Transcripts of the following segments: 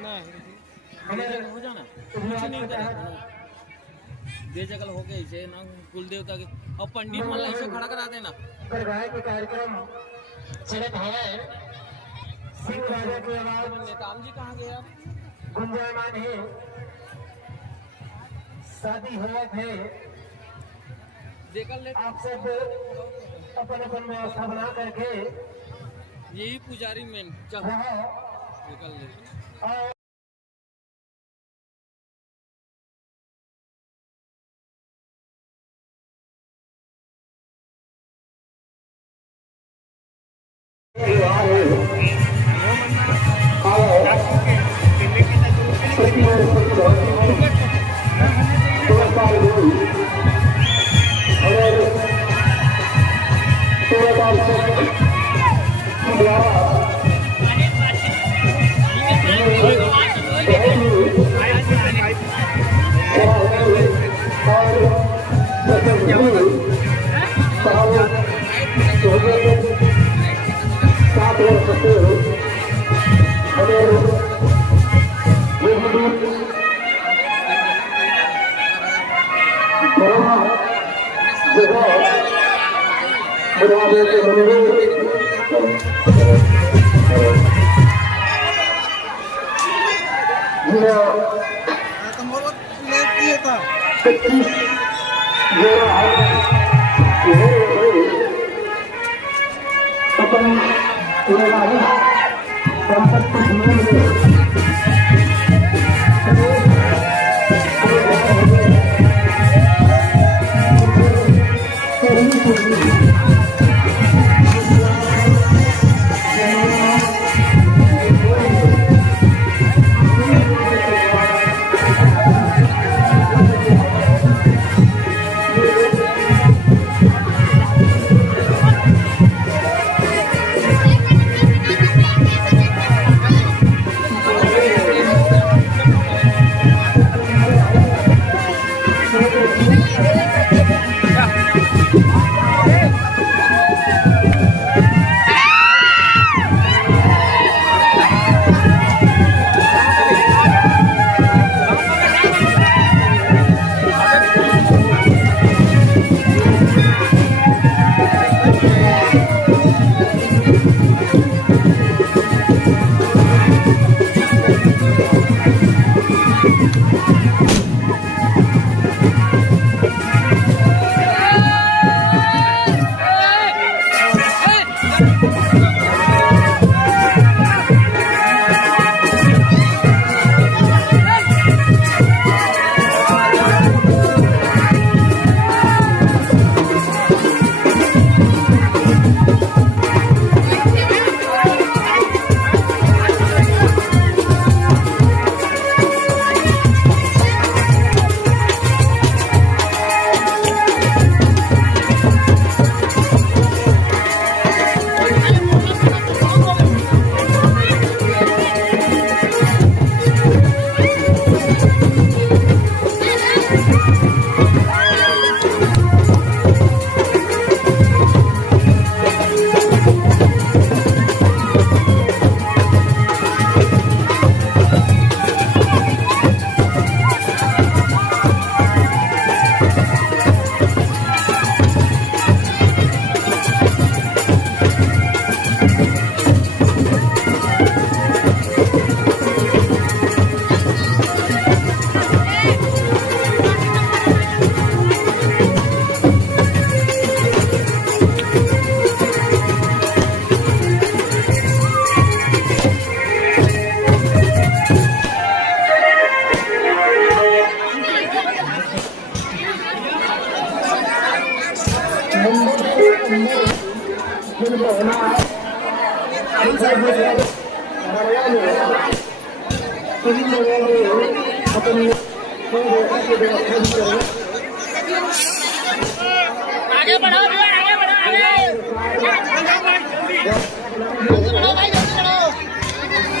हो जाना कुछ नहीं करेगा बेजगल हो गए इसे ना कुल देवता के और पंडित मन ऐसे खड़ा करा देना गाय के कार्यक्रम चलत है सिंह राजा की आवाज नेताम जी कहाँ गए यार गुंजायमान है शादी हुआ है देखल ले आप सब अपन अपन व्यवस्था बना करके यही पुजारी में देखल ले आगे बढ़ो आगे बढ़ो भाई जल्दी बढ़ो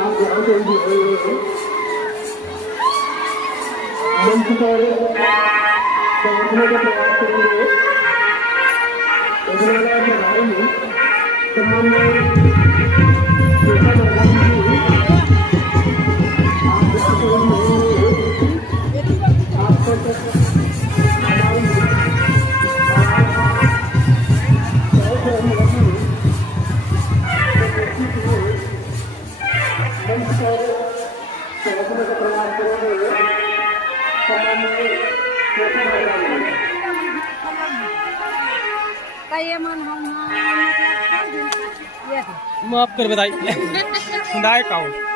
आप यहाँ पे भी है मंच पर पहुंचने का प्रयास करेंगे भाई सम्मान माफ कर बताई दाय काऊ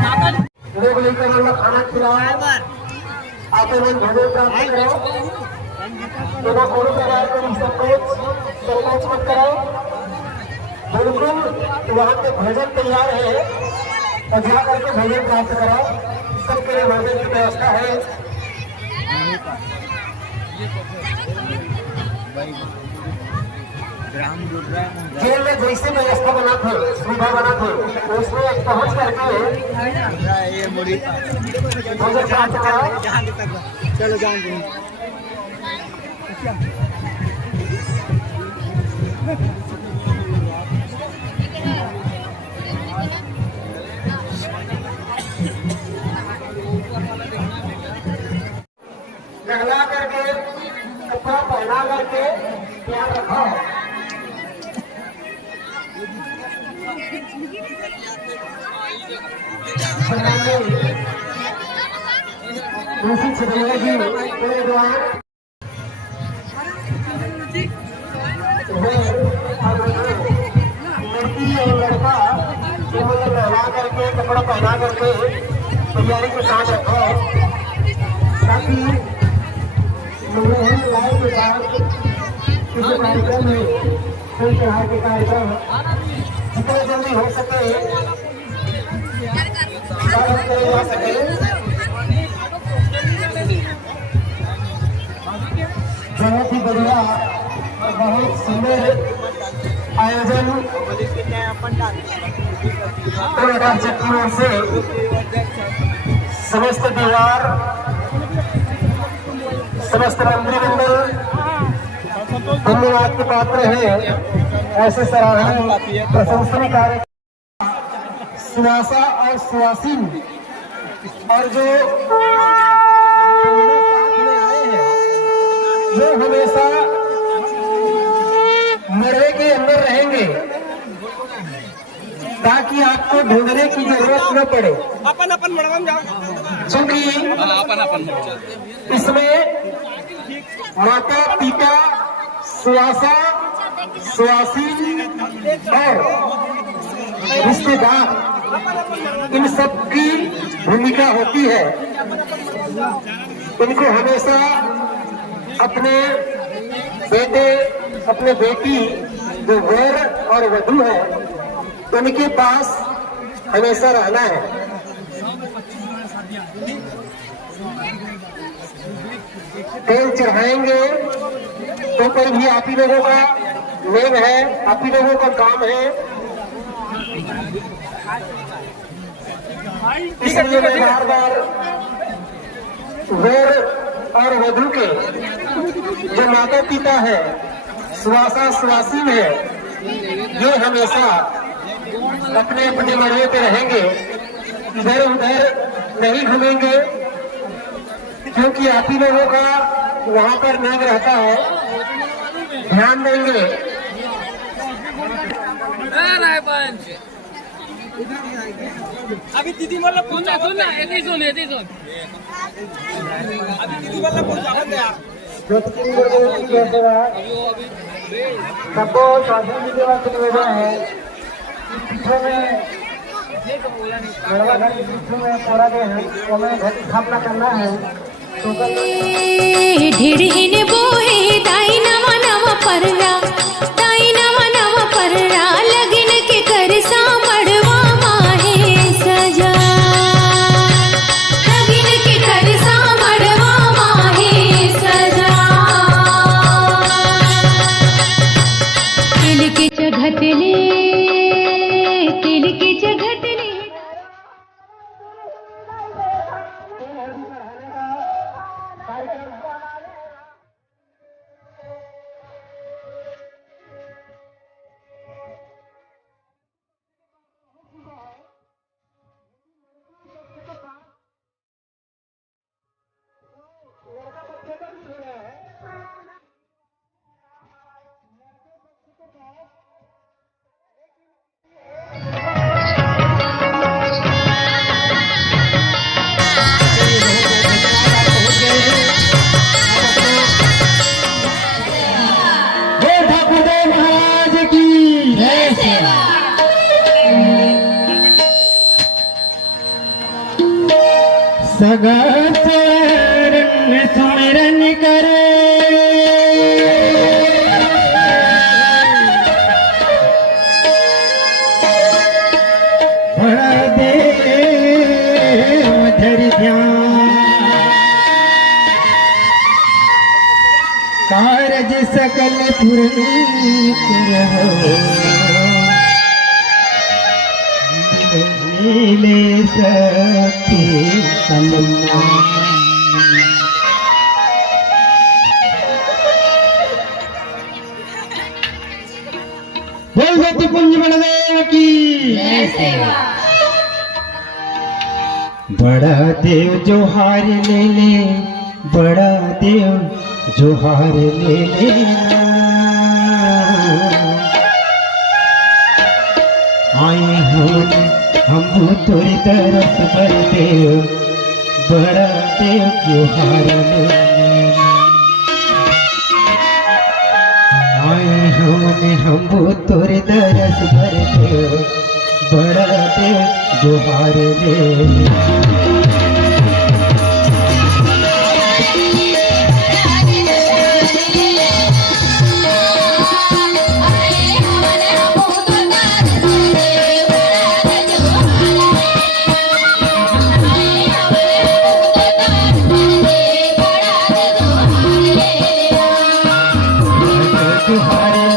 लोग लेकर वाला खाना खिलाओ, आपको मन भोजन प्राप्त करो। देखो गुरु परिवार को संकोच मत करो, बिल्कुल वहाँ पे भोजन तैयार है और जा करके भोजन प्राप्त करो। सबके लिए भोजन की व्यवस्था है। जेल में जैसे व्यवस्था बना थे, सुविधा बना थे, उसमें पहुंच करके भोजन प्राप्त करो। चलो जाओ नहला करके कपड़ा पहना करके तैयार रखो। दूसरी छतरिया जी पूरे द्वार लड़की और लड़का केवल नहला करके कपड़ा पहना करके तैयारी के साथ रखो, ताकि लाइव के बाद किसी कार्यक्रम में कोई त्योहार के कार्यक्रम जितने जल्दी हो सके जा सके। बहुत ही बढ़िया और बहुत सुंदर आयोजन की ओर से समस्त परिवार, समस्त मंत्रिमंडल धन्यवाद के पात्र है। ऐसे सराहनीय प्रशंसनीय कार्य सुवासा और सुवासिन और जो साथ में आए हैं, जो हमेशा मरवे के अंदर रहेंगे ताकि आपको ढूंढने की जरूरत न पड़े। क्योंकि इसमें माता पिता सुवासा सुवासिन और रिश्तेदार इन सब की भूमिका होती है। इनको हमेशा अपने बेटे अपने बेटी जो वर और वधू है उनके पास हमेशा रहना है। तेल चढ़ाएंगे तो पर भी आप ही लोगों का नेम है, आप ही लोगों का काम है। इसलिए मैं बार बार वर और वधू के जो माता पिता है, सुवासा सुवासिन है, ये हमेशा अपने अपने मरवे पे रहेंगे, इधर उधर नहीं घूमेंगे, क्योंकि आप ही लोगों का वहाँ पर नाम रहता है। ध्यान देंगे। अभी दीदी मतलब पहुंचा दो ना, एक ही जोन अभी दीदी मतलब पहुंचा दो यार। सबको स्वाधीन निवास से निवेदन है, पीछे में घर के पीछे में पूरा जो है वो में घर की स्थापना करना है। ढिड़हिन बोहे दाई नवा नवा पररा, दाई नवा नवा पररा लगन के कर सामड़वा माहे सजा, लगन के कर सामड़वा माहे सजा। तिल के चघत ले, तिल के चघत ले सगा चरण सुमिरन करे बड़ा देव धर ध्यान कारज सकल पूर्ण करो नीले सती तमन्ना बोल गति कुंज बलदेव की बड़ा देव जोहार ले ले बड़ा देव जोहार ले लेना आए हम तोरी तरफ पर देव बड़ा देव जोहार ले लेना आए हम तोरे दरस भर देव बड़ा देव जोहार ले लेना जोहार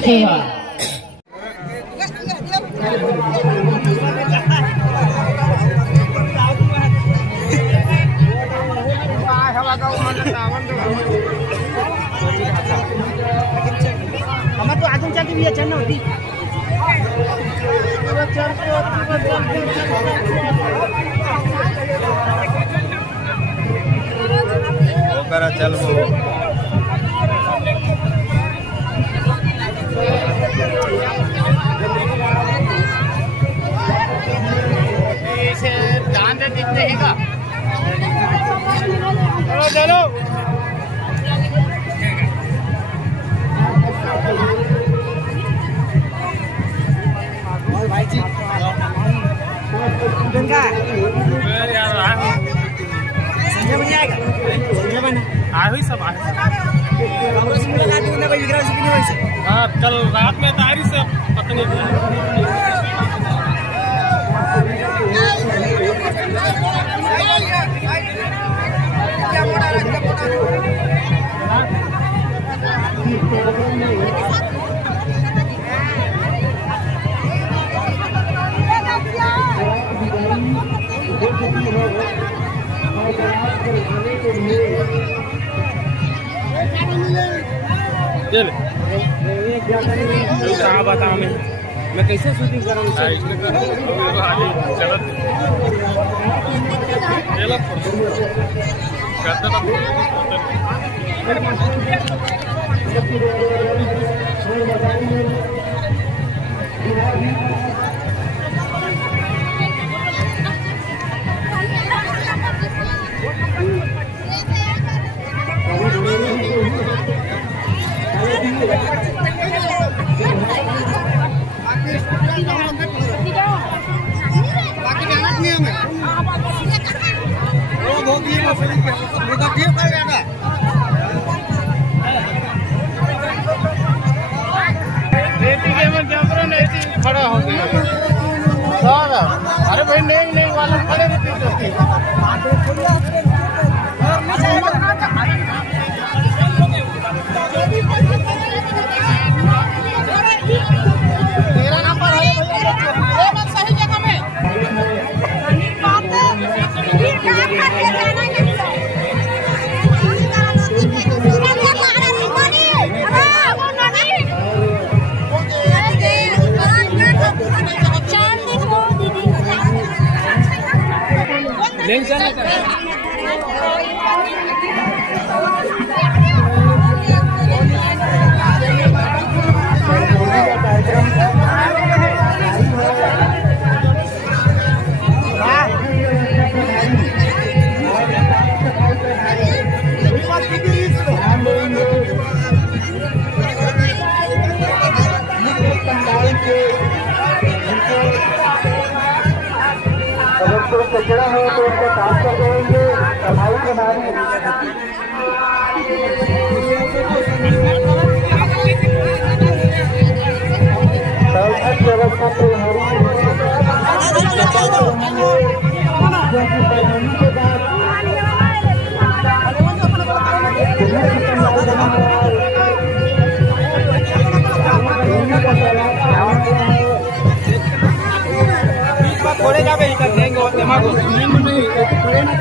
सेवा। तो अजून चालते मी याच्या नव्हती चल वो ध्यान से दिखते हैं का चलो भाई जी गंगा संजय बन जाएगा संजय बन आई सब कांग्रेस में लगा दी ना भाई विक्रांत सिंह ने वैसे हाँ कल रात में तारी से पत्नी कहाँ बताऊँ मैं कैसे शूटिंग करूँ खड़ा हो गया अरे भाई नहीं वाला खड़े रहते तेरा नंबर है भैया सही जगह में अगर कोई कचरा है तो उसको साफ कर देंगे, सफाई बनानी। व्यवस्था तो थोड़े जावे ही कर देंगे और दिमाग नहीं थोड़े ना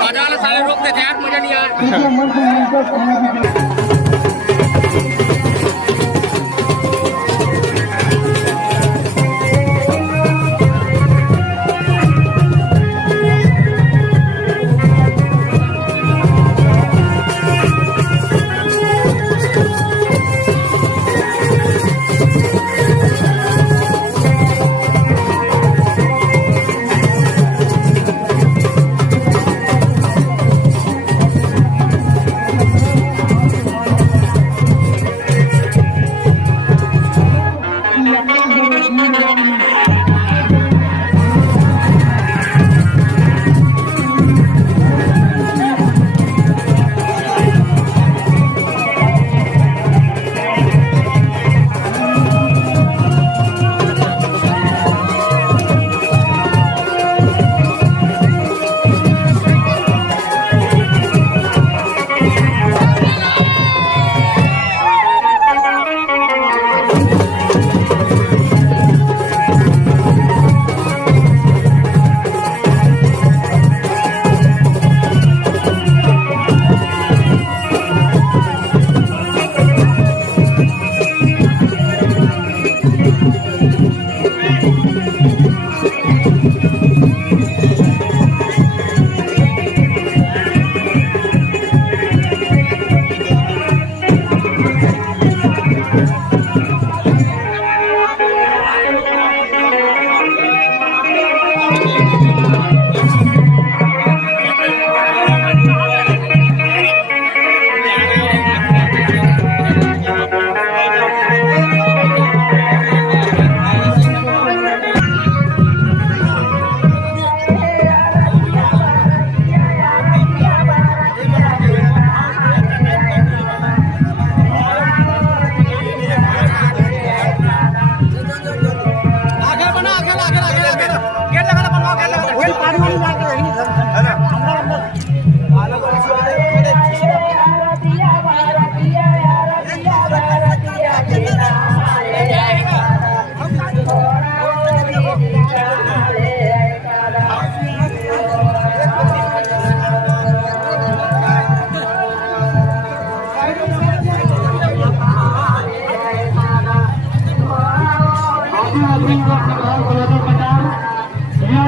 बाजार सारे रोक देते यार, मजा नहीं आया।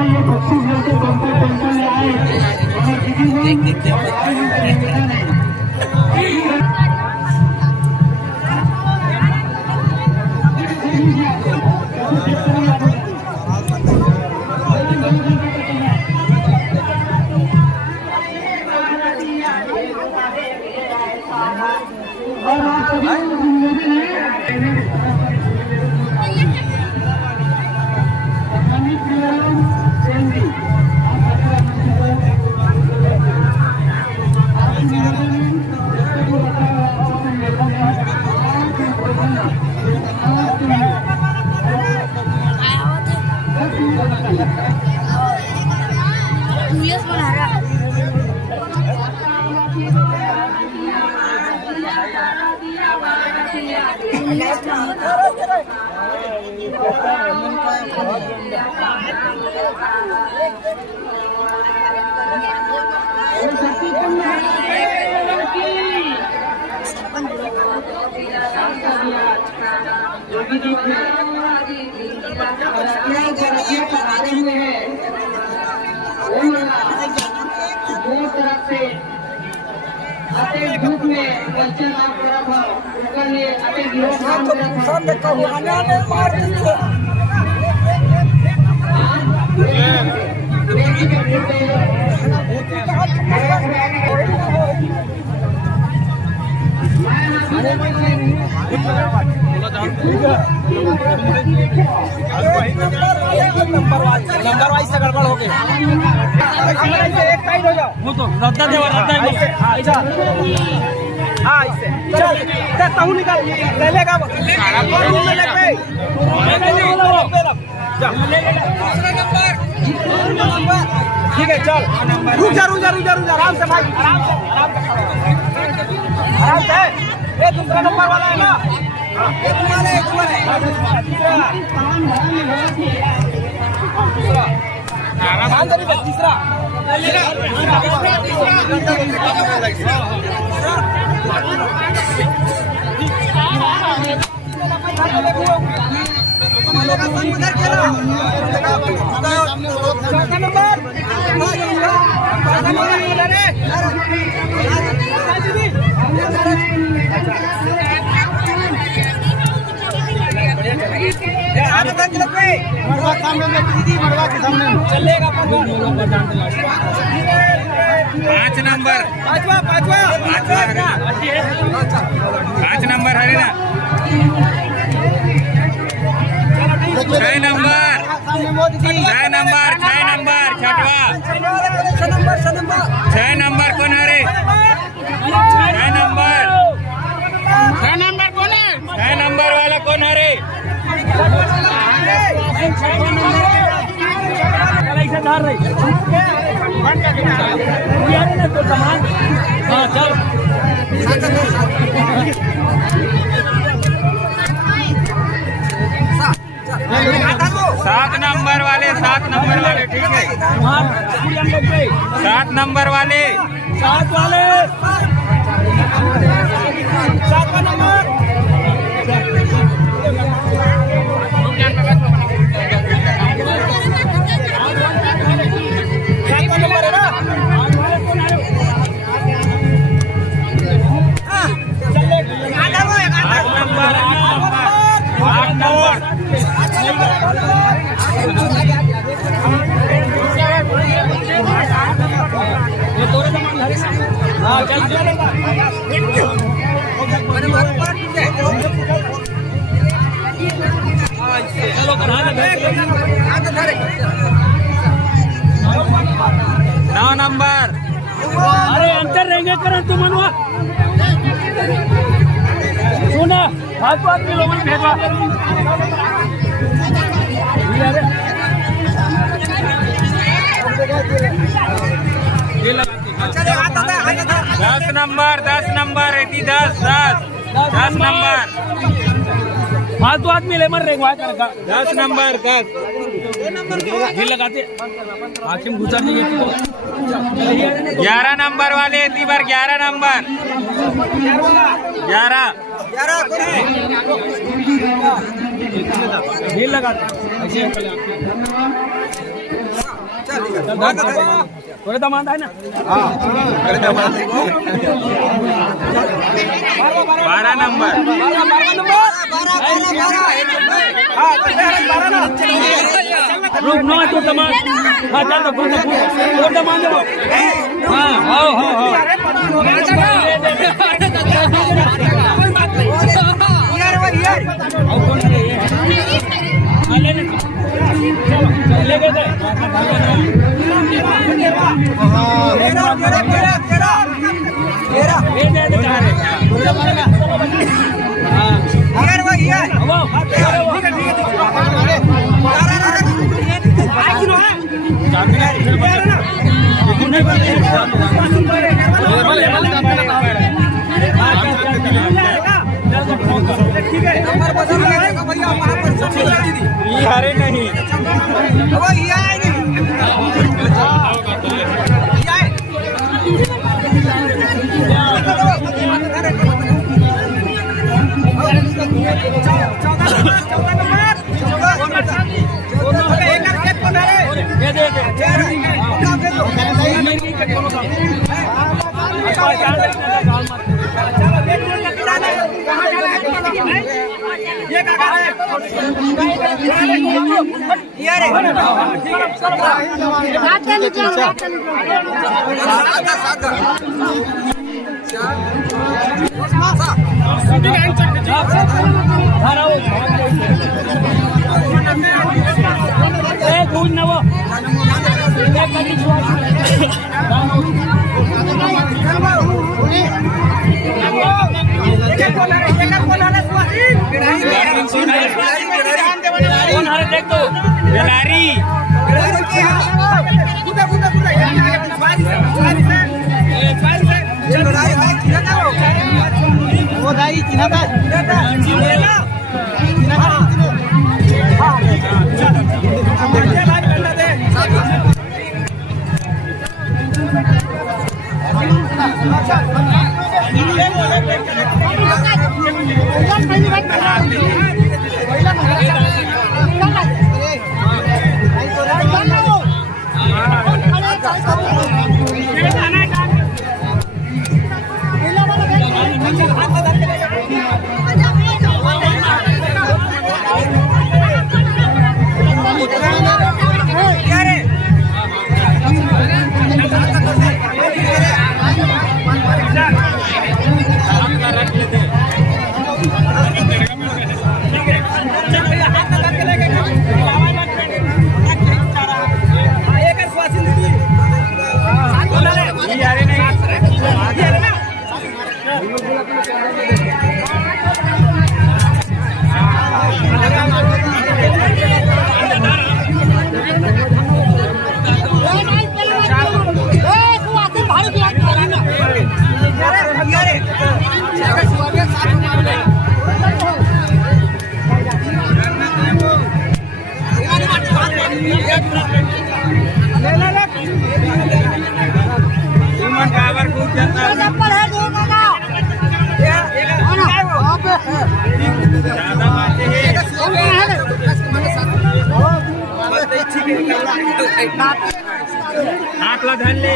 ये बख्शी जैसे टेंशन ले आए और आप यस बना रहा धूप में कल्चर नाम करा था उसका लिए अटे गिरोह नाम करा नंबर वाइज से गड़बड़ हो गई। एक साइड हो जाओ। वो तो रद्दा दे ऐसा। हाँ ऐसे चल तहु निकाल ले लेगा ठीक है चल रुक जा आराम से भाई आराम से ये दूसरा नंबर वाला है ना ये तुम्हारे तीसरा चलेगा 5 नंबर 5 नंबर है ना 6 नंबर छठवा 6 नंबर कौन है रे 6 नंबर कौन है 6 नंबर वाला कौन है रे चल 7 नंबर वाले ठीक है 7 नंबर वाले 7 नंबर नौ नंबर अरे अंतर रहेंगे करण तू मनवा सुना हाथ में लोगों भेजवा 10 नंबर 10 नंबर फालतू आदमी ले मर रहे 10 नंबर 10 ये लगाते हाकिम गुजर जाइए 11 नंबर वाले इतनी बार 11 नंबर 11 ये लगाते ऐसे थोड़े दाम आता है ना 12 नंबर रुक नो तो दमान हाँ चल तो और दमान दो हाँ हाँ हाँ हाँ ले गए अरे नहीं देख दो बेलारी हाथला धरले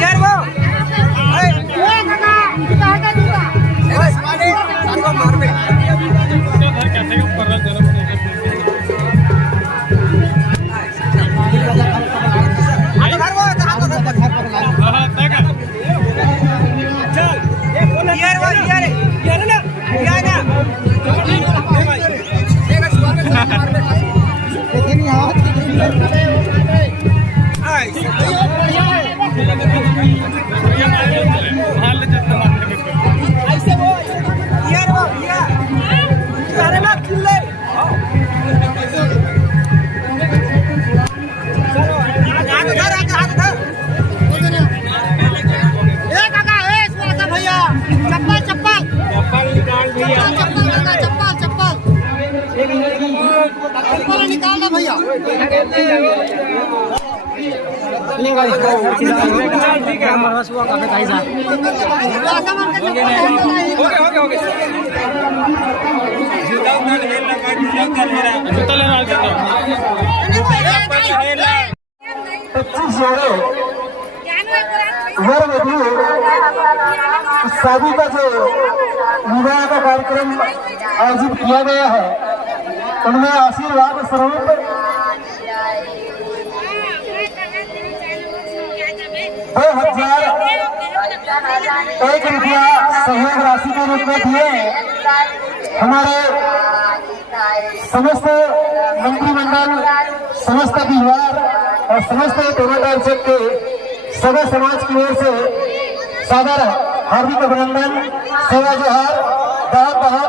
यार वो Ay, ठीक है हमारा सुबह काफी खाई जा हो गए जूता लेना 25 जोड़े वर वधू शादी का जो विवाह का कार्यक्रम आयोजित किया गया है उनमें आशीर्वाद स्वरूप 2001 रुपया सहयोग राशि के रूप में दिए हमारे समस्त मंत्रिमंडल, समस्त परिवार और समस्त टोनाटार के सभी समाज की ओर से सादर हार्दिक अभिनंदन, सेवा जोहार, बहुत बहुत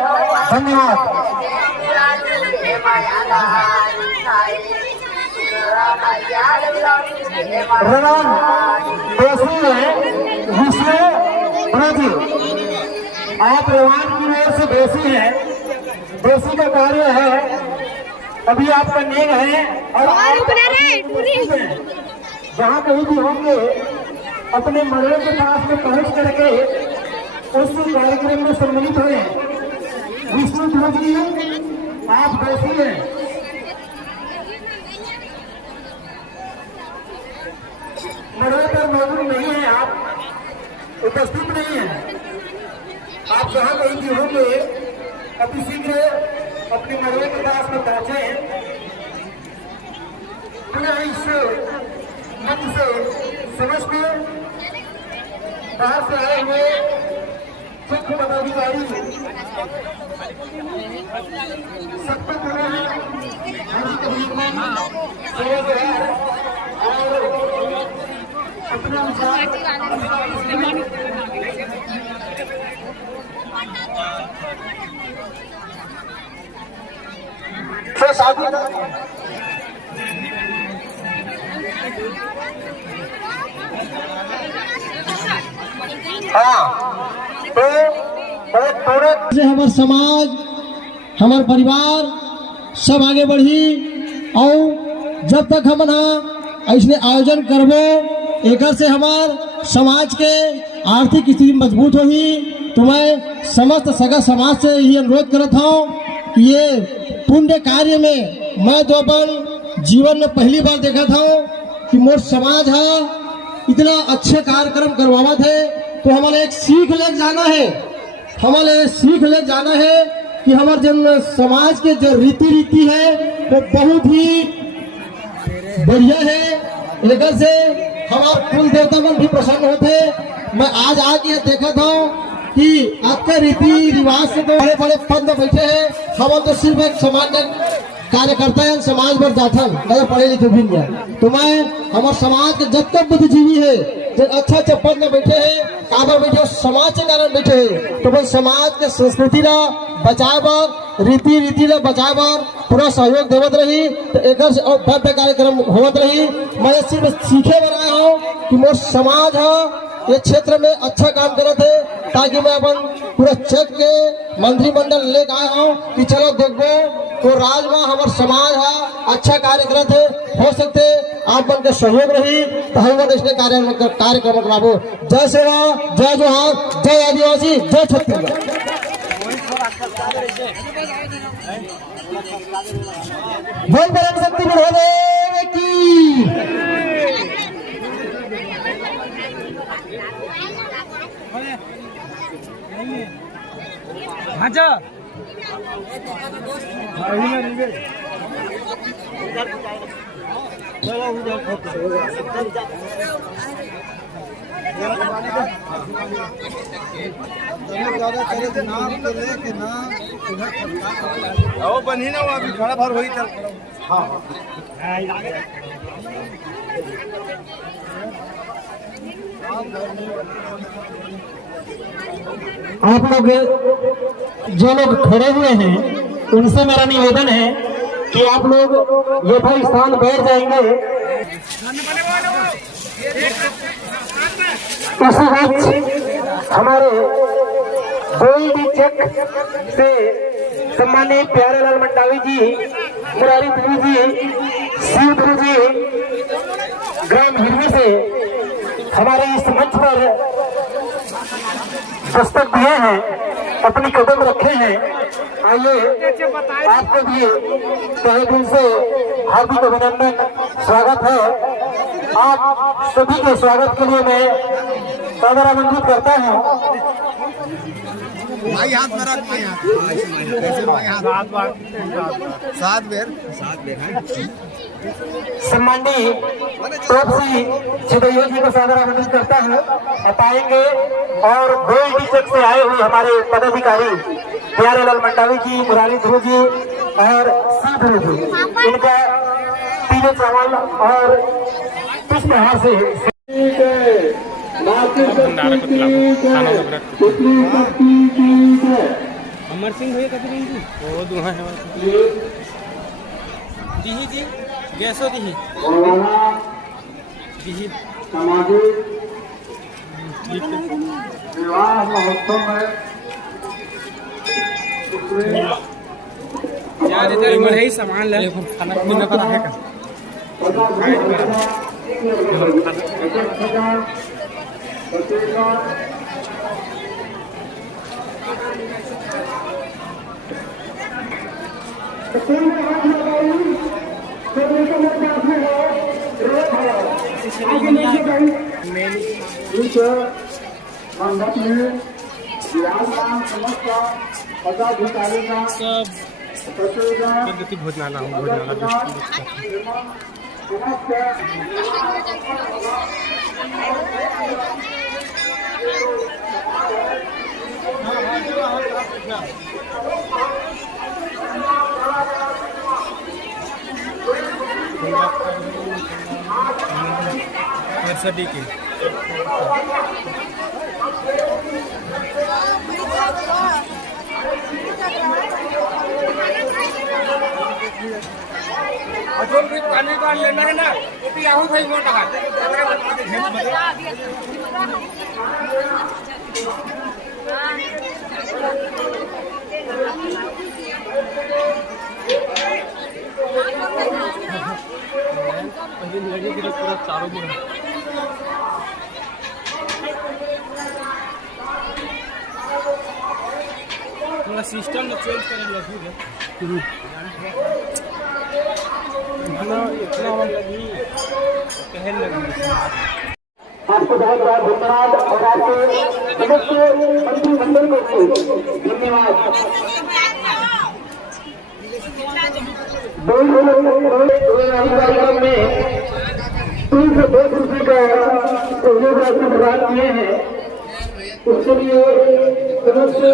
धन्यवाद। रमान दोषी है विष्णु ब्रज, आप रमान की ओर से दोषी है। दोषी का कार्य है अभी आपका नेग है और जहाँ कहीं भी होंगे अपने मर्दों के पास में पहुंच करके उस कार्यक्रम में सम्मिलित हुए। विष्णु ध्वज जी आप दोषी हैं। मर्दों पर मौजूद नहीं है, आप उपस्थित नहीं है। आप जहाँ कहीं भी होंगे अति शीघ्र अपने मर्दों के पास में पहुंचे। पुनः इस मंच से समस्त बाहर से आए हुए मुख्य पदाधिकारी सबको पुनः हार्दिक अभिनंदन और अपने अनुसार हमारे समाज, हमारे परिवार सब आगे बढ़ी और जब तक हम ना ऐसे आयोजन करबो एक से हमार समाज के आर्थिक स्थिति मजबूत होगी। तो मैं समस्त सगा समाज से ये अनुरोध करता हूँ कि ये पुण्य कार्य में मैं तो अपन जीवन में पहली बार देखा था कि मोर समाज है इतना अच्छे कार्यक्रम करवावा थे। तो हमारे एक सीख ले जाना है, हमारे सीख ले जाना है कि हमारे जन समाज के जो रीति है वो बहुत ही बढ़िया है। एक से हमारे कुल देवता मन भी प्रसन्न होते। मैं आज आके देखा था कि आपके रीति रिवाज से तो बड़े बड़े पद में बैठे हैं, हम तो सिर्फ एक सामान्य कार्यकर्ता है, समाज पर जाता है, पढ़े लिखे भी नहीं। तो मैं हमारे समाज के जब तक बुद्धिजीवी है जो अच्छा अच्छा पद में बैठे हैं, काबर बैठे समाज के कारण बैठे हैं। तो बस समाज के संस्कृति ला बचाए बर, रीति ला बचाए बर पूरा सहयोग देवत रही। तो एक भव्य कार्यक्रम होवत रही। मैं सिर्फ सीखे बर आया हूँ कि मोर समाज है ये क्षेत्र में अच्छा काम करे थे, ताकि मैं अपन पूरा चेक के मंत्रिमंडल लेकर आया हूँ कि चलो देखो तो राज में हमारे समाज है अच्छा कार्य करे थे। हो सकते आप मन के सहयोग रही तो हम इसने कार्यक्रम कराबो। जय सेवा, जय जोहार, जय आदिवासी, जय छत्तीसगढ़। बोल बरम शक्ति बढ़ाने की। अच्छा बनी ना अभी खड़ा भर हुई चल। हाँ आप लोग जो लोग खड़े हुए हैं उनसे मेरा निवेदन है कि आप लोग यथास्थान बैठ जाएंगे। उसी बीच हमारे गोल्ड चेक से सम्मानित प्यारेलाल मंडावी जी, मुरारी गुरु जी, शिव गुरु जी ग्राम हिरवी से हमारे इस मंच पर दस्तक दिए हैं, अपनी कदम रखे हैं। आइए आपको भी तहे दिल से हार्दिक अभिनंदन, स्वागत है। आप सभी के स्वागत के लिए मैं सादर आमंत्रित करता हूँ। भाई हाथ में रख के सात बेर सम्मानी टोपसी छिदैया जी को सादर आमंत्रित करता हूँ। आप आएंगे और गोल्डी चेक से आए हुए हमारे पदाधिकारी प्यारेलाल मंडावी जी, मुरारी गुरु जी और सिंह गुरु जी, इनका पीले चावल और पुष्पहार से अमर सिंह भैया कभी जी वो दुहा है दिही जी गैसो दिही दिही सामाजिक विवाह महोत्सव में यार इधर बढ़े ही सामान ले खाना पीना का है का मंडप में पदाधिकारी का सब पद्धति भोजनाला सदी की पानी का लेना है ना वो भी आहू भाई मोटा है पूरा चारों दिन थोड़ा सिस्टम चेंज करने लगी आपको बहुत बहुत धन्यवाद और आपके सदस्य मंत्रिमंडल को धन्यवाद। कार्यक्रम में 302 कुर्सी का सहयोग राशि प्रदान किए हैं, उसके लिए सदस्य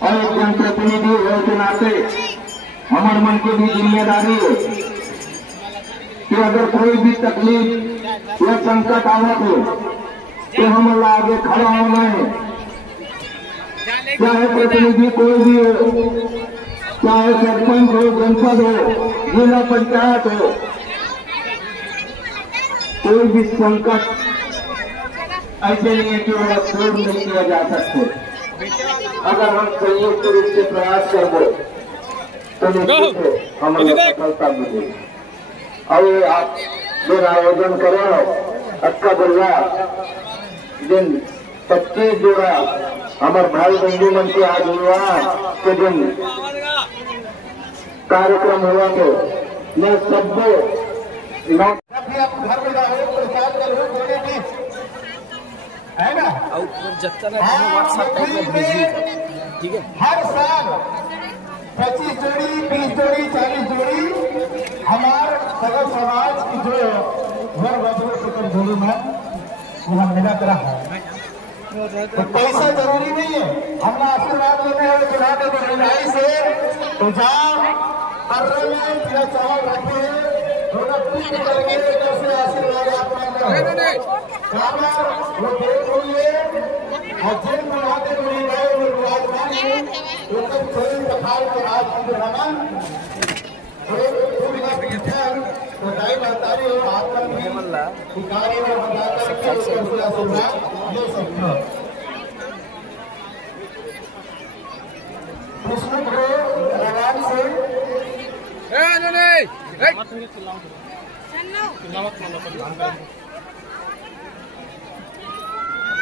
और जनप्रतिनिधि होने के नाते हमारे मन की भी जिम्मेदारी है कि अगर कोई भी तकलीफ या संकट आवत हो तो हम आगे खड़ा होना है। चाहे प्रतिनिधि कोई भी हो, चाहे सरपंच हो, जनपद हो, जिला पंचायत हो, कोई भी संकट ऐसे नहीं है कि वह दूर नहीं किया जा सकते। अगर हम संयुक्त रूप से प्रयास करें तो निश्चित है हमें सफलता मिलेगी। और आप जो आयोजन करो अच्छा बढ़िया दिन 25 जोड़ा हमारे भाई बंधु मन के आज हुआ के दिन कार्यक्रम हुआ तो मैं सबको घर में जाओ प्रचार करो है ना, ठीक है। हर साल 25 जोड़ी 20 जोड़ी 40 जोड़ी हमारे सगर समाज की जो घर बच्चों शुक्र जोड़ी में वो हम मिला कर रहा है। तो पैसा जरूरी नहीं है, हमने आशीर्वाद लेते हैं चुना के महिलाई से तो जाओ कर रहे हैं पीला चावल रखे करके कैसे आशीर्वाद आपका वो देख हुए और जिन बनाते हुए गए वो विराजमान है, वो सब शरीर पखार के आज बताई महतारी हो आपका पुकारी और बताकर के उसका आशीर्वाद ले सकते हो। कृष्ण को आराम से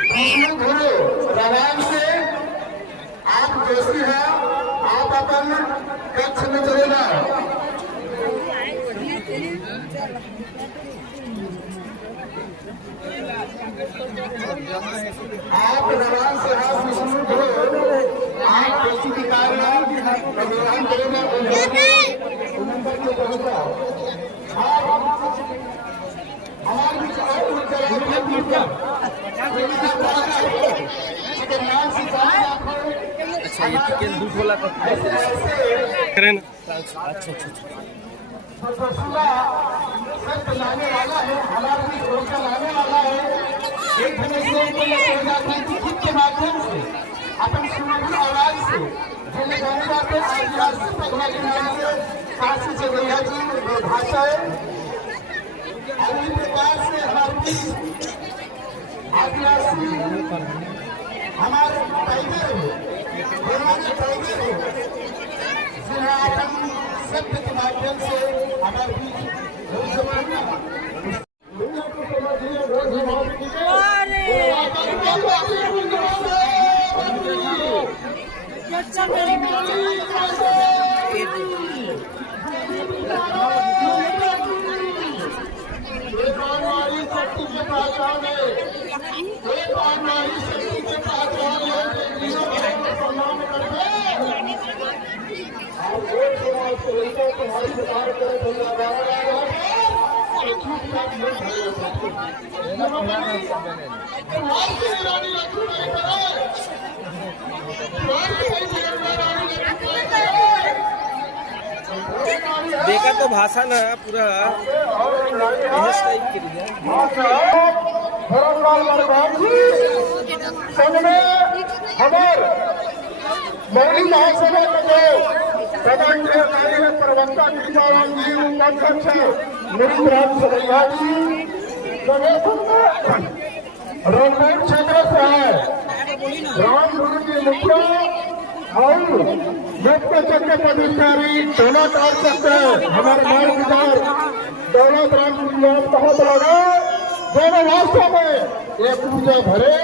कृष्ण गुरु आराम से आप जैसी है आप अपन कक्ष में चले जाओ। आप आराम से आप विष्णु गुरु आप जैसी भी कार्य भगवान करेगा उन्नत के पहुंचा हमारे अच्छा ये चिकन दूध वाला का सत्य लाने वाला है हमारे भी रोजगार लाने वाला है। एक के माध्यम से अपन सुमधुर आवाज से जिन्हें गाने जाते आदिवासी पगला के नाम से काशी से गंगा जी भाषा है। इस प्रकार से हमारी आदिवासी हमारे टाइगर जिन्हें अपन सत्य के माध्यम से हमारे बीच देखा तो भाषा ना पूरा हमारे मौली महासभा के सदन के कार्य प्रवक्ता टीकाराम जी उपाध्यक्ष मुनिराज सदैया जी रणवीर क्षेत्र से है रामगुरु जी मुखिया और मुख्य चक्र पदाधिकारी दौलत और चक्र हमारे मार्गदर्शक दौलत राम बहुत लगा दोनों वास्तव में ये पूजा भरे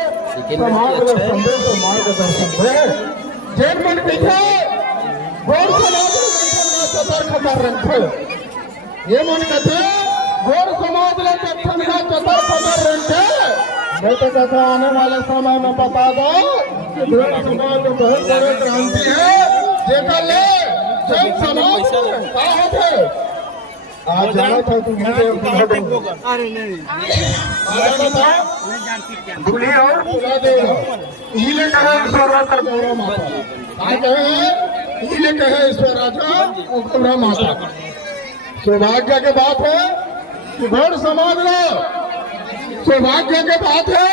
समाज में संदेश और मार्गदर्शन है। जेल में पीछे गौर समाज सतर्क कर रहे ये मन कहते गौर समाज में सतर्क कर रहे मैं तो कहता आने वाले समय में बता दो कि गौर समाज में बहुत बड़ी क्रांति है जेकर ले जब समाज का होते आज जाना था तुम अरे नहीं दूल्हे और बुला दे इले कहे ईश्वर राजा गौरा माता काय कहे इले कहे ईश्वर राजा गौरा माता। सौभाग्य के बात है कि गौर समाज में सौभाग्य के बात है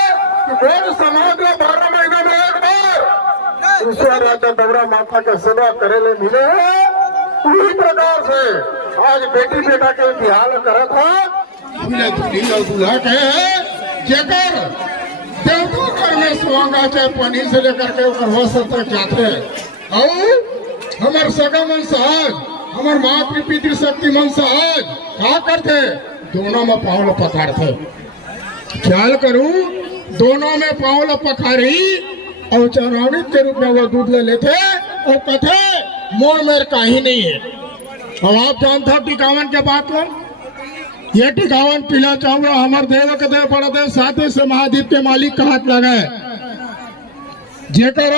कि गौर समाज में 12 महीने में एक बार ईश्वर राजा गौरा माता के सेवा करे ले मिले हैं। पूरी प्रकार से आज बेटी बेटा के बिहार करा था दूल्हा कहे जेकर देवता घर में सुहागा चाहे पनीर से लेकर के वस्त्र तक जाते और हमार सगा मन सहज हमार मातृ पितृ शक्ति मन सहज क्या करते दोनों में पाँव पखारते ख्याल करूं दोनों में पाँव पखारी और चरणामृत के रूप में वो दूध ले लेते और कथे मोर मेर का ही नहीं है। अब आप जानते टिकावन के बात में ये टिकावन पीला चावड़ा हमारे देव के देव बड़ा देव साथे से महाद्वीप के मालिक का हाथ लगा है जेकर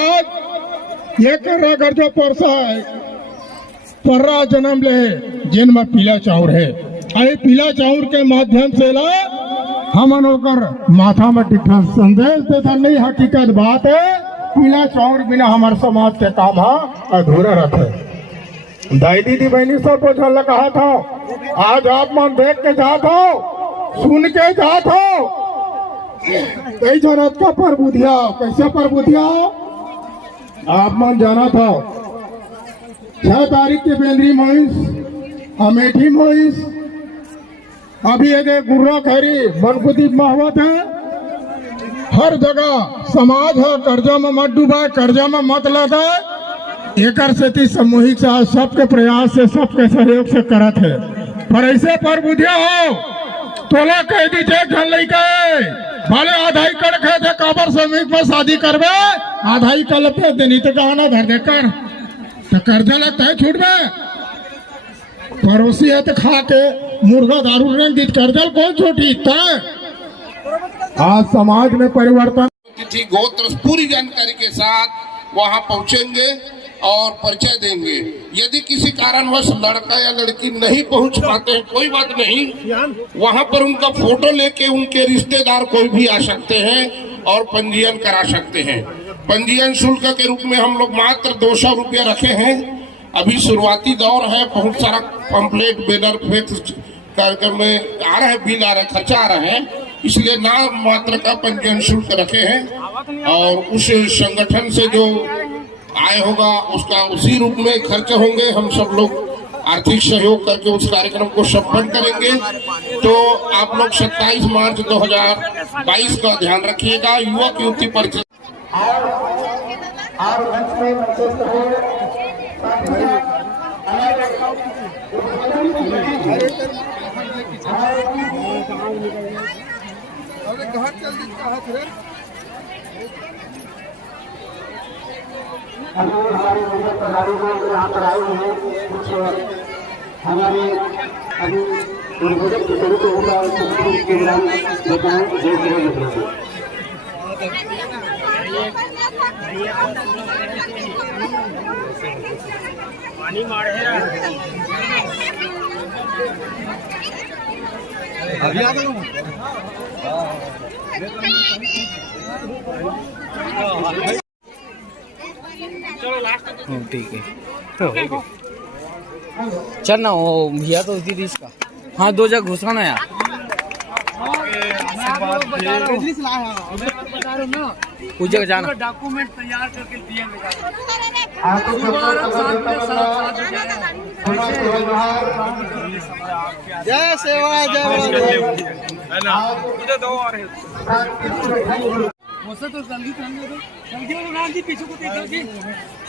ये कर रहा जो परसा है पर्रा जन्म ले जिनमें पीला चाउर है अरे पीला चाउर के माध्यम से ला हम होकर माथा में टिका संदेश देता नहीं हकीकत बात है पीला चाउर बिना हमारे समाज के काम अधूरा रहते। दाई दीदी बहनी सब बोझल कहा था आज आप मन देख के जात हो सुन के जात हो कई जरूरत का प्रबुधिया कैसे प्रबुधिया आप मन जाना था 6 तारीख के बेंद्री महिष अमेठी महिष अभी ये गुर्रा खैरी मनकुदीप महावत है। हर जगह समाज है कर्जा में मत डूबा, कर्जा में मत लदा। एकर से सामूहिक से सबके प्रयास से सबके सहयोग से करत है। पर ऐसे पर बुझिया हो तोला कह दीजिए घर लेके भले आधाई कर थे काबर सामूहिक में शादी करवे आधाई कल पे देनी तो गहना धर दे कर तो कर्जा लगता है छूट में। पड़ोसी है तो खा के मुर्गा दारू रंग दी कर्जल कौन छोटी तय। आज समाज में परिवर्तन तिथि गोत्र पूरी जानकारी के साथ वहां पहुंचेंगे और परिचय देंगे। यदि किसी कारणवश लड़का या लड़की नहीं पहुंच पाते हैं कोई बात नहीं, वहां पर उनका फोटो लेके उनके रिश्तेदार कोई भी आ सकते हैं और पंजीयन करा सकते हैं। पंजीयन शुल्क के रूप में हम लोग मात्र 200 रुपया रखे हैं। अभी शुरुआती दौर है, बहुत सारा पंपलेट बैनर कार्यक्रम में आ रहा है, बिल आ रहा है, खर्चा आ रहा है, इसलिए नाम मात्र का पंजीयन शुल्क रखे हैं और उस संगठन से जो आय होगा उसका उसी रूप में खर्च होंगे। हम सब लोग आर्थिक सहयोग करके उस कार्यक्रम को सफल करेंगे। तो आप लोग 27 मार्च 2022 का ध्यान रखिएगा। युवक युवती परिचय हमारे प्रभारी लोग यहाँ पर आए हुए हैं। कुछ हमारे अभी उद्घाटन के तरीके होगा के दौरान बताएं जय पानी मार है अभी आ गया ठीक है चल ना वो भैया तो उसी दिश का। हाँ 2 जगह घुसाना यार। कुछ जगह जाना डॉक्यूमेंट तैयार करके दिए जय सेवा जय मुझे दो और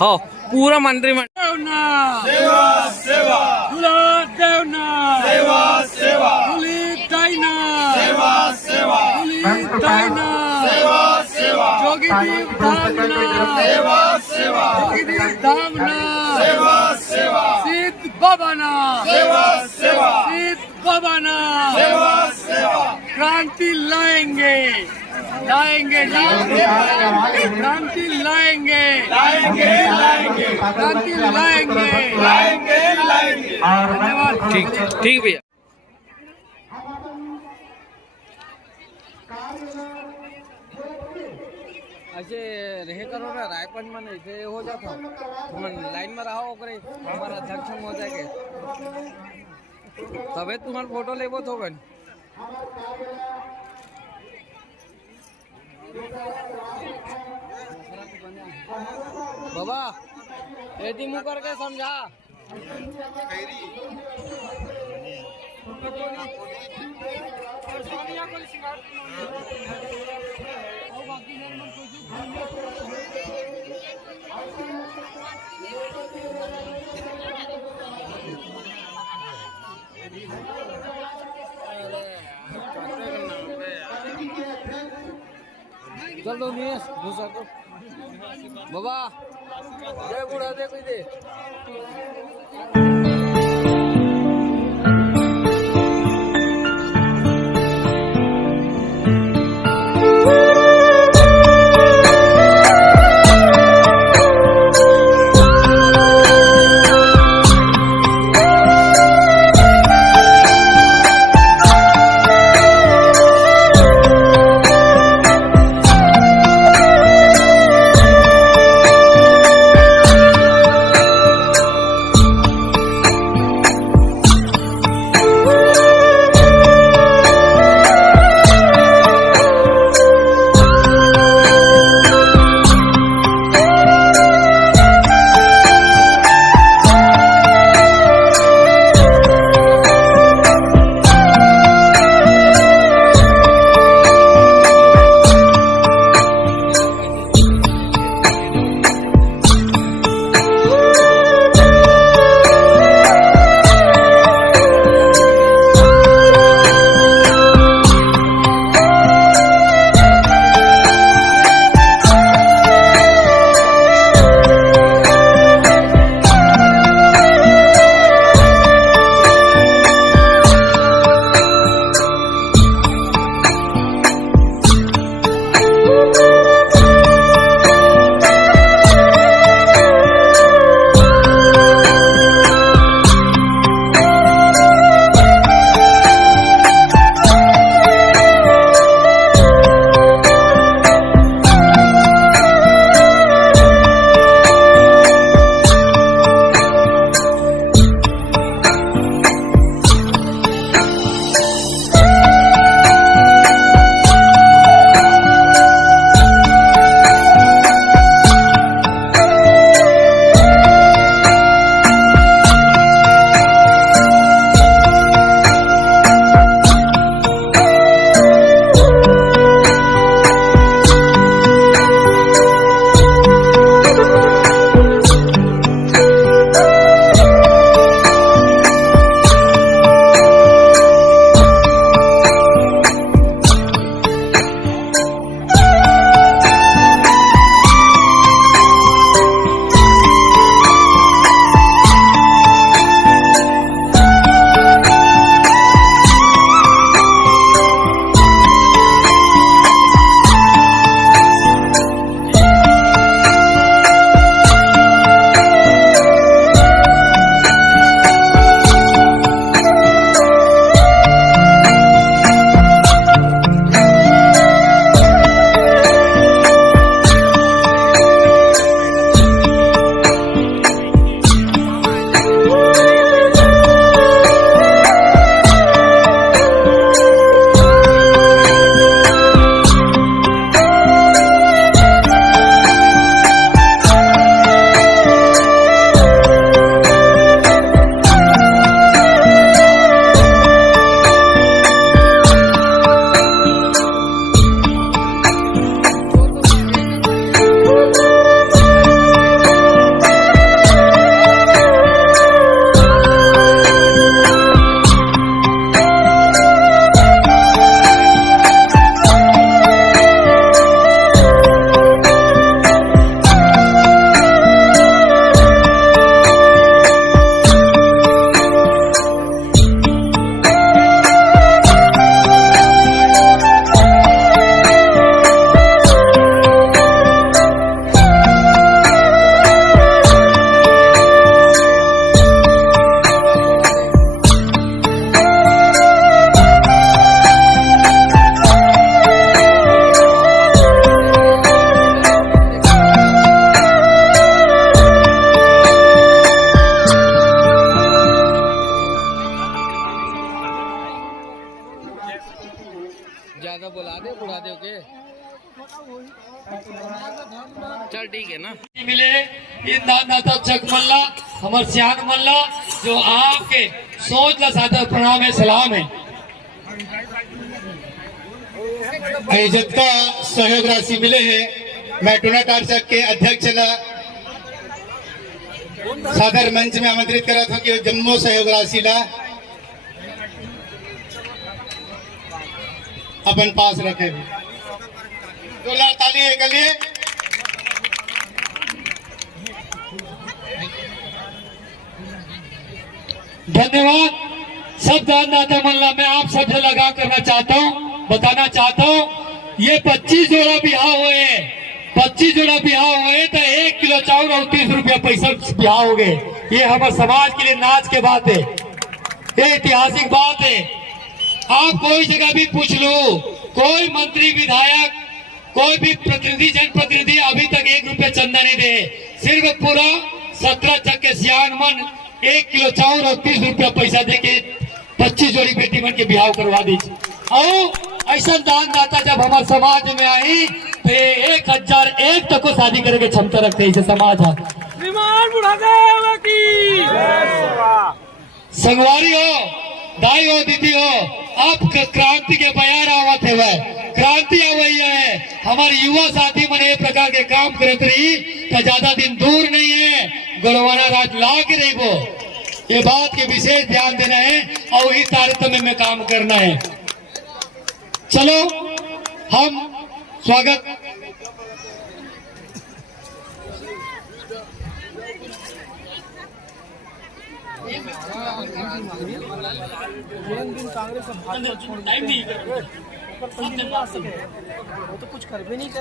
हाँ पूरा मंत्रिमंडल क्रांति लाएंगे लाएंगे क्रांति लाएंगे क्रांति लाएंगे ठीक ठीक भैया। ऐसे रहे करो ना रायपन में ऐसे हो जाता तुम लाइन में रहो ओकरे हमारा अध्यक्ष महोदय के तबे तुम्हारा फोटो लेबो तो बन बाबा यदि मुँह करके समझा चल दो नहीं दूसरा को बाबा जय बूढ़ा दे कोई दे बुला दे बुढ़ा दे के चल ठीक है ना। मिले इन दानदाता जग मल्ला हमार सियान मल्ला जो आपके सोच ला सादर प्रणाम है, सलाम है। इज्जत का सहयोग राशि मिले है। मैं टोना टारचक के अध्यक्ष ला सादर मंच में आमंत्रित करा था कि जम्मो सहयोग राशि ला अपन पास रखे। जोरदार ताली है के लिए। धन्यवाद। सब दानदाता मल्ला मैं आप सबसे लगा करना चाहता हूँ, बताना चाहता हूँ, ये 25 जोड़ा बिहार हुए हैं। 25 जोड़ा बिहार हुए तो 1 किलो चावल और 30 रुपया पैसा बिहार हो गए। ये हमारे समाज के लिए नाच के बात है, ये ऐतिहासिक बात है। आप कोई जगह भी पूछ लो, कोई मंत्री विधायक कोई भी प्रतिनिधि जनप्रतिनिधि अभी तक 1 रुपया चंदा नहीं दे। सिर्फ पूरा 17 चक के सियान मन 1 किलो चावल और 30 रुपया पैसा दे के 25 जोड़ी बेटी मन के बिहाव करवा दीजिए। और ऐसा दानदाता जब हमारे समाज में आई तो 1001 तक को शादी करने की क्षमता रखते इसे समाज है। संगवारी हो, दाई हो, दीदी हो, अब क्रांति के बयान आवत है, वह क्रांति आ गई है। हमारे युवा साथी मन ये प्रकार के काम करते रही तो ज्यादा दिन दूर नहीं है, गढ़वाना राज ला के रही वो। ये बात के विशेष ध्यान देना है और वही तारतम्य में काम करना है। चलो हम स्वागत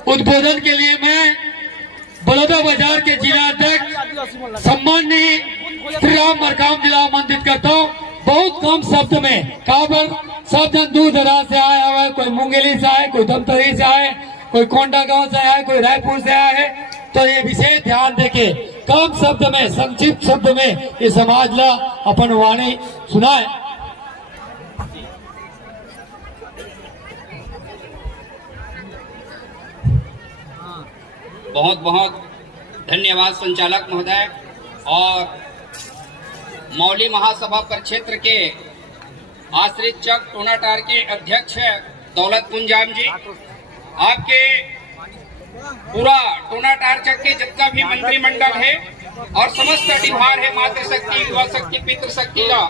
उद्बोधन के लिए मैं बड़ौदा बाजार के जिला अध्यक्ष सम्माननीय श्री राम मरकाम जिला आमंत्रित करता हूँ। बहुत कम शब्द में काबर सब जन दूर दराज से आया हुआ है, कोई मुंगेली से आए, कोई धमतरी से आए, कोई कोंडा गांव से आए, कोई रायपुर से आया है। तो ये विशेष ध्यान देके कम शब्द में संक्षिप्त शब्द में ये समाज ला अपन वाणी सुनाए। बहुत बहुत धन्यवाद संचालक महोदय और मौली महासभा परिक्षेत्र के आश्रित चक टोनाटार के अध्यक्ष दौलत कुंजाम जी, आपके पूरा टोनाटार चक के जितना भी मंत्रिमंडल है और समस्त अधिभार है मातृशक्ति, युवा शक्ति, पितृशक्ति का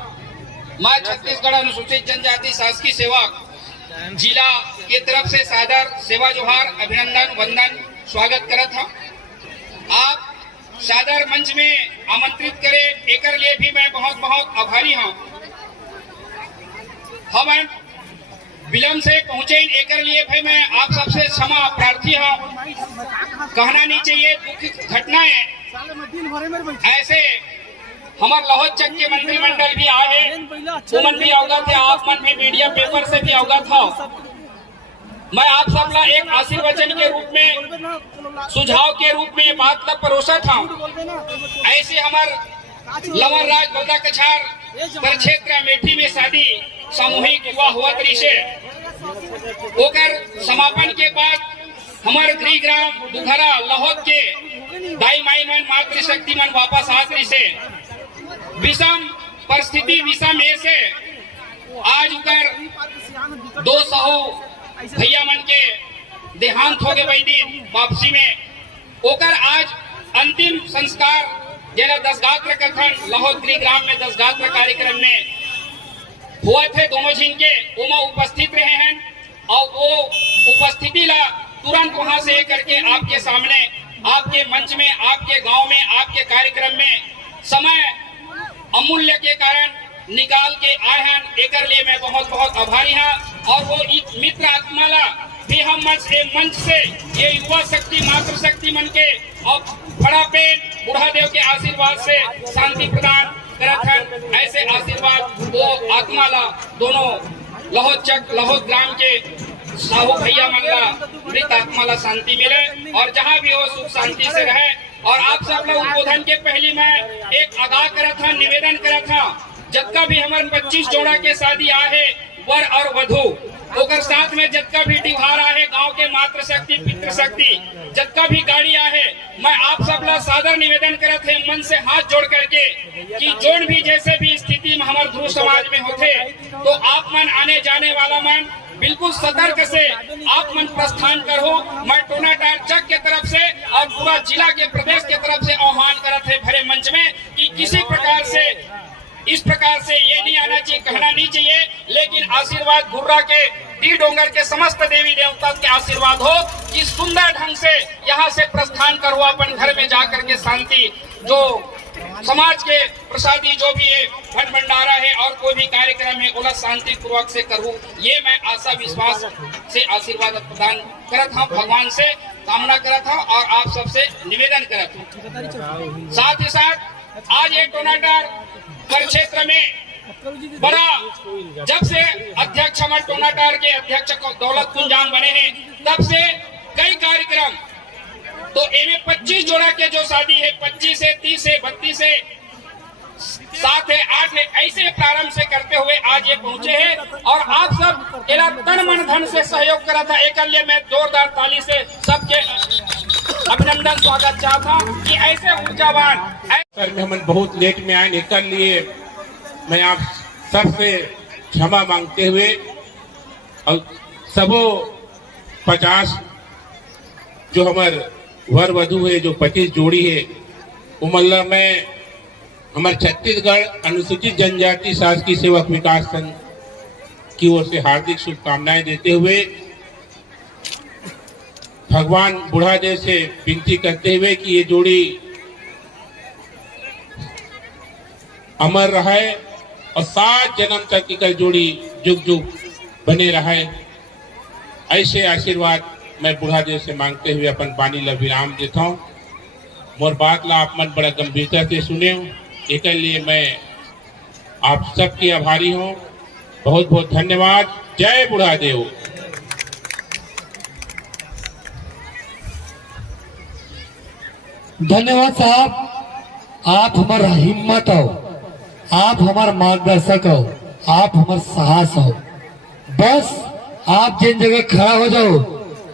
मैं छत्तीसगढ़ अनुसूचित जनजाति शासकीय सेवक जिला के तरफ से सादर सेवा जोहार, अभिनंदन, वंदन, स्वागत करा था। आप सादर मंच में आमंत्रित करे एक लिए भी मैं बहुत बहुत आभारी हूँ। हम विलम्ब से पहुंचे एक लिए भाई मैं आप सबसे क्षमा प्रार्थी हूँ। कहना नहीं चाहिए, दुख घटनाएं ऐसे हमारे लाहौर चक के मंत्रिमंडल भी आए, उमन भी अवगत है, आप मन भी मीडिया पेपर से भी अवगत हो। मैं आप सब ला एक आशीर्वचन के रूप में, सुझाव के रूप में ये बात का परोसा था। ऐसे हमारे लवर राज बलदा कछार परिक्षेत्र अमेठी में शादी सामूहिक युवा हुआ तरीसे ओकर समापन के बाद हमारे गृह ग्राम दुधरा लाहौर के दाई माई मन मातृशक्ति मन वापस आते से विषम परिस्थिति विषम ऐसे आज उकर 200 भैया मन के देहांत हो गए वही दिन वापसी में ओकर आज अंतिम संस्कार जरा 10 गात्र कथन लाहौर गृह ग्राम में 10 गात्र कार्यक्रम में हुआ थे। दोनों झीन के उमा उपस्थित रहे हैं और वो उपस्थिति ला तुरंत वहां से करके आपके सामने, आपके मंच में, आपके गांव में, आपके कार्यक्रम में समय अमूल्य के कारण निकाल के आए हैं। एक लिए मैं बहुत बहुत आभारी हूँ। और वो मित्र आत्मा ला भी हम मंच से ये युवा शक्ति, मातृशक्ति मन के और बड़ा पेन बुढ़ा देव के आशीर्वाद से शांति प्रदान करत है। ऐसे आशीर्वाद वो आत्मा ला दोनों लाहौर चक लाहौर ग्राम के साहू भैया मन ला मृत आत्मा ला शांति मिले और जहाँ भी हो सुख शांति से रहे। और आप सब लोग उद्बोधन के पहले मैं एक आगाह करा था, निवेदन करा था, जब का भी हमारे 25 जोड़ा के शादी आए वर और वधु ओकर साथ में जितना भी त्योहार आहे गांव के मातृशक्ति पितृशक्ति जितना भी गाड़ी आहे, मैं आप सब ला सादर निवेदन करत है मन से हाथ जोड़ करके कि जोन भी जैसे भी स्थिति में हमारे ध्रुव समाज में होते तो आप मन आने जाने वाला मन बिल्कुल सतर्क से आप मन प्रस्थान करो। मैं टोनाटार चक के तरफ से और पूरा जिला के प्रदेश के तरफ से आह्वान करत है भरे मंच में कि किसी प्रकार से इस प्रकार से ये नहीं आना चाहिए, कहना नहीं चाहिए, लेकिन आशीर्वाद गुर्रा के डी डोंगर के समस्त देवी देवता के आशीर्वाद हो कि सुंदर ढंग से यहाँ से प्रस्थान करो अपन घर में जाकर के शांति जो समाज के प्रसादी जो भी है भंड भंडारा है और कोई भी कार्यक्रम है ओला शांति पूर्वक से करूँ, ये मैं आशा विश्वास से आशीर्वाद प्रदान करत हूँ, भगवान से कामना करत हूँ और आप सबसे निवेदन करत हूँ। साथ ही साथ आज ये टोनाटार हर क्षेत्र में बड़ा जब से अध्यक्ष हमारे टोनाटार के अध्यक्ष दौलत कुंजाम बने हैं तब से कई कार्यक्रम तो इनमें 25 जोड़ा के जो शादी है 25 से 30 से 32 से 7 है 8 है ऐसे प्रारंभ से करते हुए आज ये पहुंचे हैं और आप सब इला तन मन धन से सहयोग करा था। एक लिए मैं जोरदार ताली से सबके अभिनंदन स्वागत चाहता हूँ कि ऐसे ऊर्जावान सर में हम बहुत लेट में आए, निकल लिए मैं आप सबसे क्षमा मांगते हुए और सबो 50 जो हमारे वर वधु है जो 25 जोड़ी है उमल्ला में हमारे छत्तीसगढ़ अनुसूचित जनजाति शासकीय सेवक विकास संघ की ओर से हार्दिक शुभकामनाएं देते हुए भगवान बुढ़ादेव से विनती करते हुए कि ये जोड़ी अमर रहे और 7 जन्म तक की जोड़ी जुग जुग बने रहे, ऐसे आशीर्वाद मैं बुढ़ादेव से मांगते हुए अपन वाणी ला विराम देता हूँ। मोर बात ला आप मन बड़ा गंभीरता से सुने हो, एक लिए मैं आप सबके आभारी हूँ। बहुत बहुत धन्यवाद। जय बुढ़ादेव। धन्यवाद साहब, आप हमारा हिम्मत हो, आप हमारा मार्गदर्शक हो, आप हमारा साहस हो। बस आप जिन जगह खड़ा हो जाओ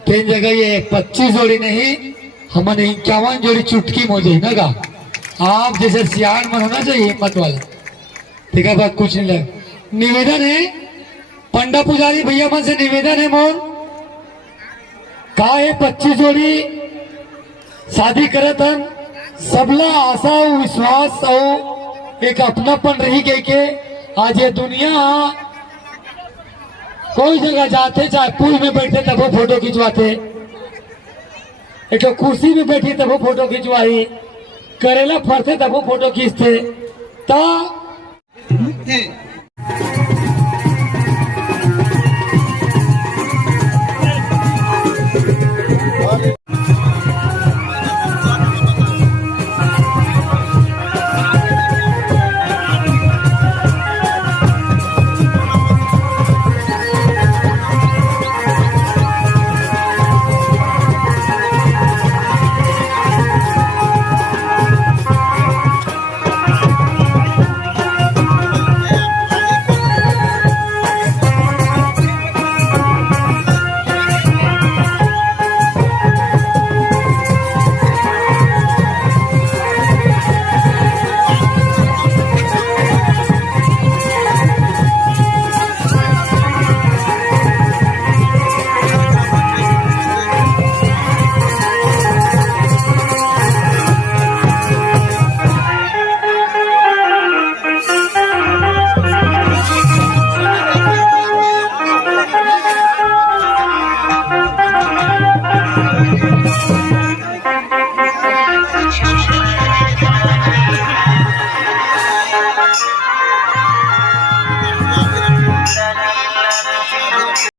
तीन जगह ये 25 जोड़ी नहीं हमारे 51 जोड़ी चुटकी हो जाए ना का। आप जैसे सियान मन होना चाहिए हिम्मत वाला, ठीक है बात कुछ नहीं लगे। निवेदन है पंडा पुजारी भैया मन से निवेदन है मोर का है 25 जोड़ी शादी करे तन सबला आशा और विश्वास और एक अपनापन रही गई के आज ये दुनिया कोई जगह जाते चाहे पुल में बैठे तब वो फोटो खिंचवाते, एक कुर्सी में बैठी तब वो फोटो खिंचवाई, करेला फरते तब वो फोटो खींचते।